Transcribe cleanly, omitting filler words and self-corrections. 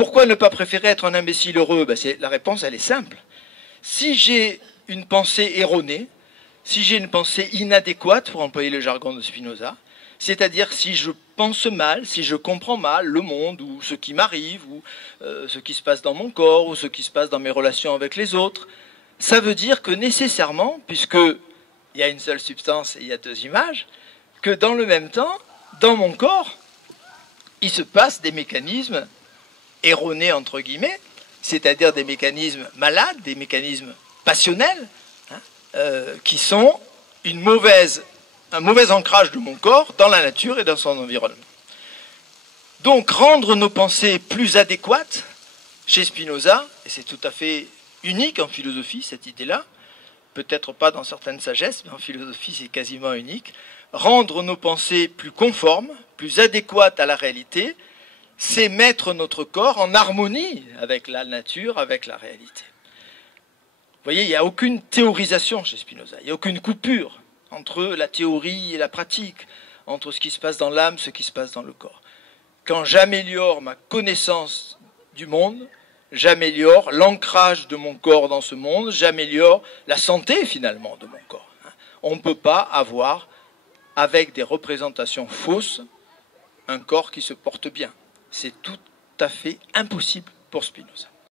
Pourquoi ne pas préférer être un imbécile heureux? La réponse, elle est simple. Si j'ai une pensée erronée, si j'ai une pensée inadéquate, pour employer le jargon de Spinoza, c'est-à-dire si je pense mal, si je comprends mal le monde, ou ce qui m'arrive, ou ce qui se passe dans mon corps, ou ce qui se passe dans mes relations avec les autres, ça veut dire que nécessairement, puisqu'il y a une seule substance et il y a deux images, que dans le même temps, dans mon corps, il se passe des mécanismes erronés, entre guillemets, c'est-à-dire des mécanismes malades, des mécanismes passionnels, qui sont un mauvais ancrage de mon corps dans la nature et dans son environnement. Donc, rendre nos pensées plus adéquates, chez Spinoza, et c'est tout à fait unique en philosophie, cette idée-là, peut-être pas dans certaines sagesses, mais en philosophie, c'est quasiment unique, rendre nos pensées plus conformes, plus adéquates à la réalité, c'est mettre notre corps en harmonie avec la nature, avec la réalité. Vous voyez, il n'y a aucune théorisation chez Spinoza, il n'y a aucune coupure entre la théorie et la pratique, entre ce qui se passe dans l'âme, ce qui se passe dans le corps. Quand j'améliore ma connaissance du monde, j'améliore l'ancrage de mon corps dans ce monde, j'améliore la santé finalement de mon corps. On ne peut pas avoir, avec des représentations fausses, un corps qui se porte bien. C'est tout à fait impossible pour Spinoza.